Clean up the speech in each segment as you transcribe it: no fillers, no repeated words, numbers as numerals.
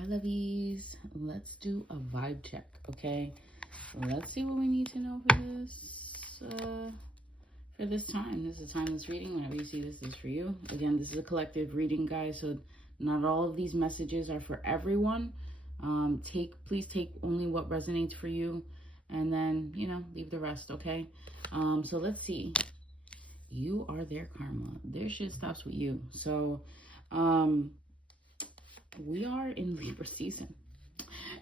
Hi, lovies. Let's do a vibe check, okay? Let's see what we need to know for this time. This is a timeless reading. Whenever you see this is for you. Again, this is a collective reading, guys, so not all of these messages are for everyone. Please take only what resonates for you, and then, leave the rest, okay? So let's see. You are their karma. Their shit stops with you. So, we are in Libra season.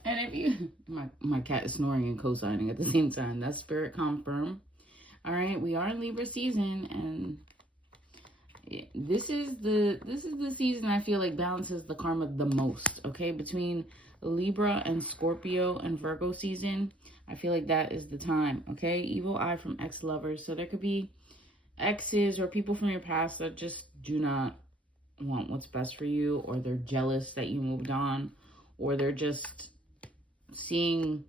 And if you, my cat is snoring and co-signing at the same time. That's spirit confirm. All right, we are in Libra season, and this is the season I feel like balances the karma the most. Okay, between Libra and Scorpio and Virgo season, I feel like that is the time. Okay, evil eye from ex-lovers. So there could be exes or people from your past that just do not want what's best for you, or they're jealous that you moved on, or they're just seeing,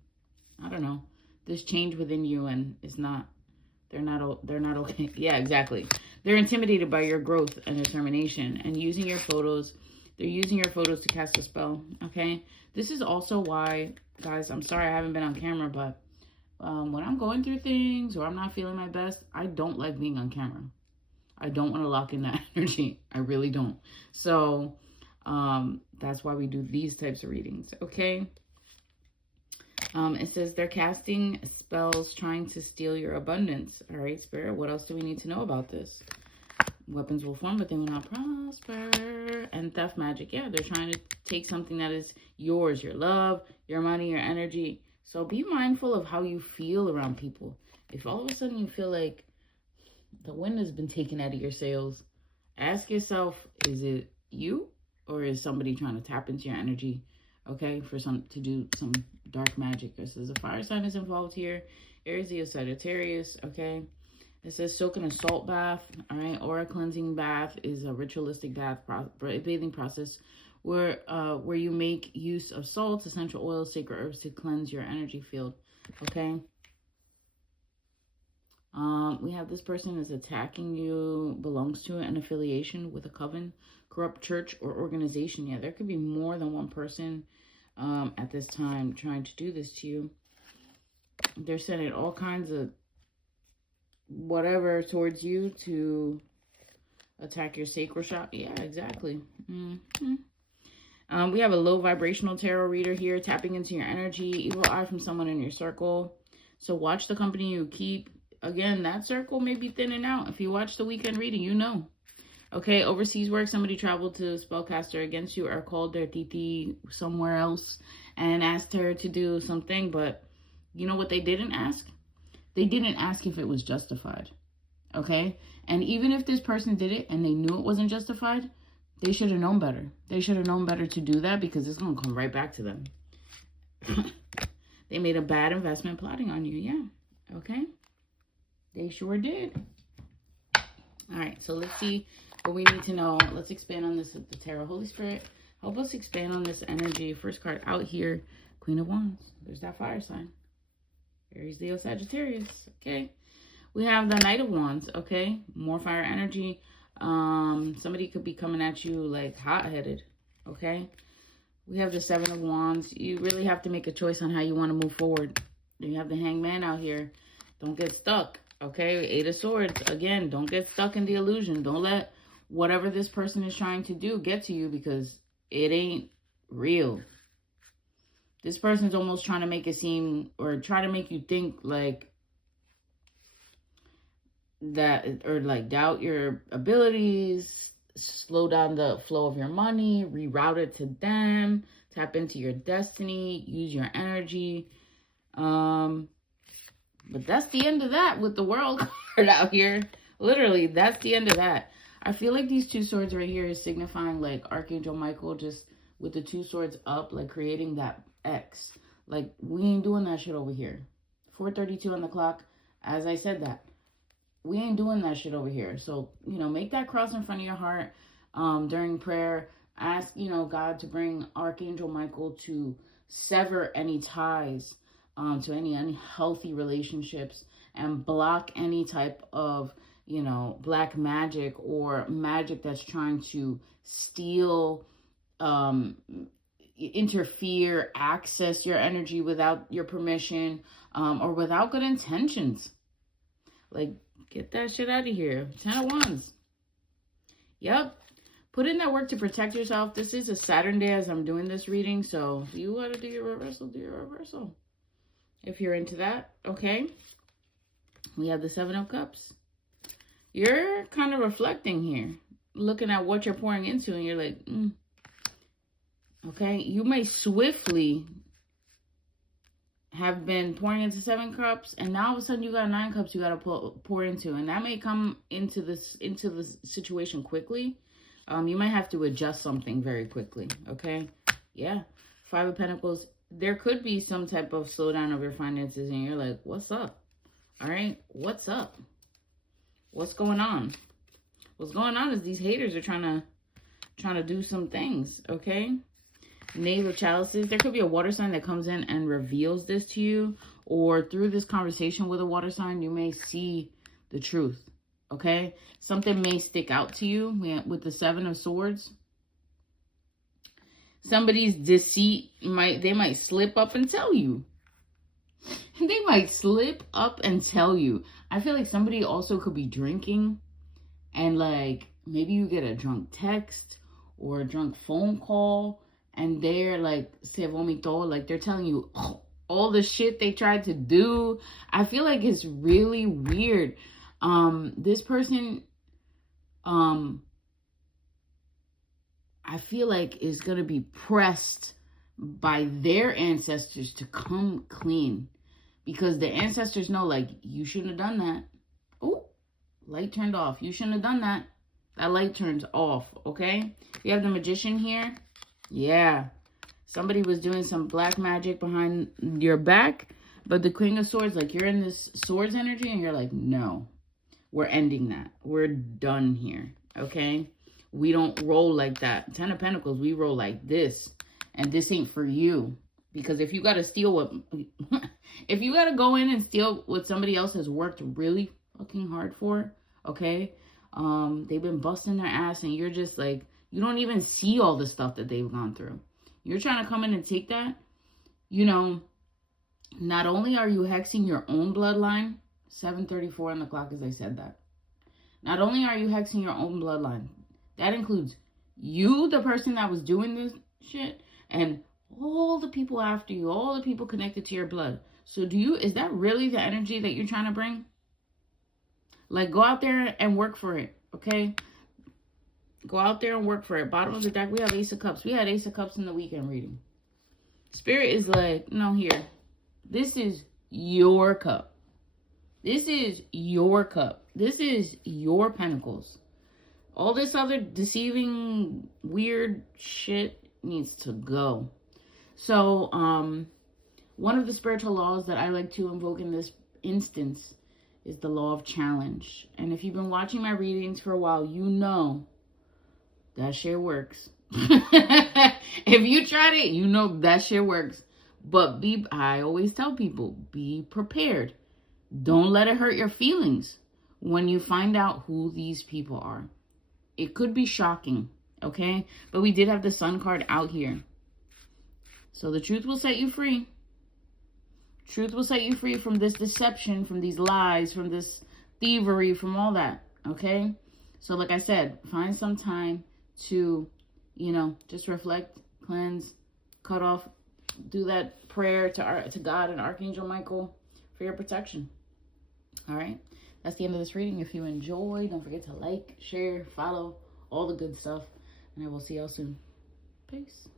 I don't know, this change within you, and they're not okay. Yeah, exactly. They're intimidated by your growth and determination, and using your photos. They're using your photos to cast a spell. Okay, this is also why, guys, I'm sorry I haven't been on camera, but when I'm going through things or I'm not feeling my best, I don't like being on camera. I don't want to lock in that energy. I really don't. So that's why we do these types of readings. Okay. It says they're casting spells trying to steal your abundance. All right, Spirit, what else do we need to know about this? Weapons will form, but they will not prosper. And theft magic. Yeah, they're trying to take something that is yours, your love, your money, your energy. So be mindful of how you feel around people. If all of a sudden you feel like the wind has been taken out of your sails, ask yourself, is it you, or is somebody trying to tap into your energy? Okay, to do some dark magic. This is a fire sign is involved here. Aries, Leo, Sagittarius. Okay, it says soak in a salt bath. All right, or a cleansing bath is a ritualistic bathing process where you make use of salts, essential oils, sacred herbs to cleanse your energy field. Okay. We have this person is attacking you, belongs to an affiliation with a coven, corrupt church, or organization. Yeah, there could be more than one person at this time trying to do this to you. They're sending all kinds of whatever towards you to attack your sacral shop. Yeah, exactly. We have a low vibrational tarot reader here, tapping into your energy, evil eye from someone in your circle. So watch the company you keep. Again, that circle may be thinning out. If you watch the weekend reading, you know. Okay, overseas work, somebody traveled to spellcaster against you or called their titi somewhere else and asked her to do something. But you know what they didn't ask? They didn't ask if it was justified. Okay? And even if this person did it and they knew it wasn't justified, they should have known better. They should have known better to do that, because it's going to come right back to them. They made a bad investment plotting on you. Yeah. Okay? They sure did. All right, so let's see what we need to know. Let's expand on this with the tarot. Holy Spirit, help us expand on this energy. First card out here, Queen of Wands. There's that fire sign. Aries, Leo, Sagittarius. Okay. We have the Knight of Wands. Okay. More fire energy. Somebody could be coming at you like hot-headed. Okay. We have the Seven of Wands. You really have to make a choice on how you want to move forward. Then you have the Hangman out here. Don't get stuck. Okay, Eight of Swords. Again, don't get stuck in the illusion. Don't let whatever this person is trying to do get to you, because it ain't real. This person's almost trying to make it seem, or try to make you think like that, or like doubt your abilities, slow down the flow of your money, reroute it to them, tap into your destiny, use your energy. But that's the end of that with the World card out here. Literally, that's the end of that. I feel like these two swords right here is signifying like Archangel Michael, just with the two swords up, like creating that X. Like, we ain't doing that shit over here. 4:32 on the clock. As I said that, we ain't doing that shit over here. So, make that cross in front of your heart during prayer. Ask, God to bring Archangel Michael to sever any ties to any unhealthy relationships, and block any type of, black magic or magic that's trying to steal, interfere, access your energy without your permission, or without good intentions. Like, get that shit out of here. 10 of Wands. Yep. Put in that work to protect yourself. This is a Saturn day as I'm doing this reading. So if you want to do your reversal, do your reversal. If you're into that, okay. We have the 7 of Cups. You're kind of reflecting here. Looking at what you're pouring into and you're like, okay. You may swiftly have been pouring into 7 cups, and now all of a sudden you got 9 cups you got to pour into, and that may come into the situation quickly. You might have to adjust something very quickly, okay? Yeah. 5 of Pentacles. There could be some type of slowdown of your finances, and you're like, what's up? All right? What's up? What's going on? What's going on is these haters are trying to do some things, okay? Knave of Chalices. There could be a water sign that comes in and reveals this to you, or through this conversation with a water sign, you may see the truth, okay? Something may stick out to you with the 7 of Swords. Somebody's deceit they might slip up and tell you. They might slip up and tell you. I feel like somebody also could be drinking, and like maybe you get a drunk text or a drunk phone call, and they're like, se vomitó, like they're telling you all the shit they tried to do. I feel like it's really weird. This person, I feel like is going to be pressed by their ancestors to come clean, because the ancestors know, like, you shouldn't have done that. Oh, light turned off. You shouldn't have done that. That light turns off, okay? You have the Magician here. Yeah. Somebody was doing some black magic behind your back, but the Queen of Swords, like, you're in this Swords energy, and you're like, no, we're ending that. We're done here, okay? We don't roll like that. 10 of Pentacles, we roll like this, and this ain't for you. Because if you got to steal what, if you got to go in and steal what somebody else has worked really fucking hard for, okay? They've been busting their ass, and you're just like, you don't even see all the stuff that they've gone through. You're trying to come in and take that. You know, not only are you hexing your own bloodline, 7:34 on the clock as I said that. Not only are you hexing your own bloodline, that includes you, the person that was doing this shit, and all the people after you, all the people connected to your blood. So is that really the energy that you're trying to bring? Like, go out there and work for it, okay? Go out there and work for it. Bottom of the deck, we have Ace of Cups. We had Ace of Cups in the weekend reading. Spirit is like, no, here. This is your cup. This is your cup. This is your pentacles. All this other deceiving, weird shit needs to go. So, one of the spiritual laws that I like to invoke in this instance is the law of challenge. And if you've been watching my readings for a while, you know that shit works. If you tried it, you know that shit works. But I always tell people, be prepared. Don't let it hurt your feelings when you find out who these people are. It could be shocking, okay? But we did have the Sun card out here. So the truth will set you free. Truth will set you free from this deception, from these lies, from this thievery, from all that, okay? So like I said, find some time to, you know, just reflect, cleanse, cut off, do that prayer to God and Archangel Michael for your protection. All right? That's the end of this reading. If you enjoy, don't forget to like, share, follow, all the good stuff. And I will see y'all soon. Peace.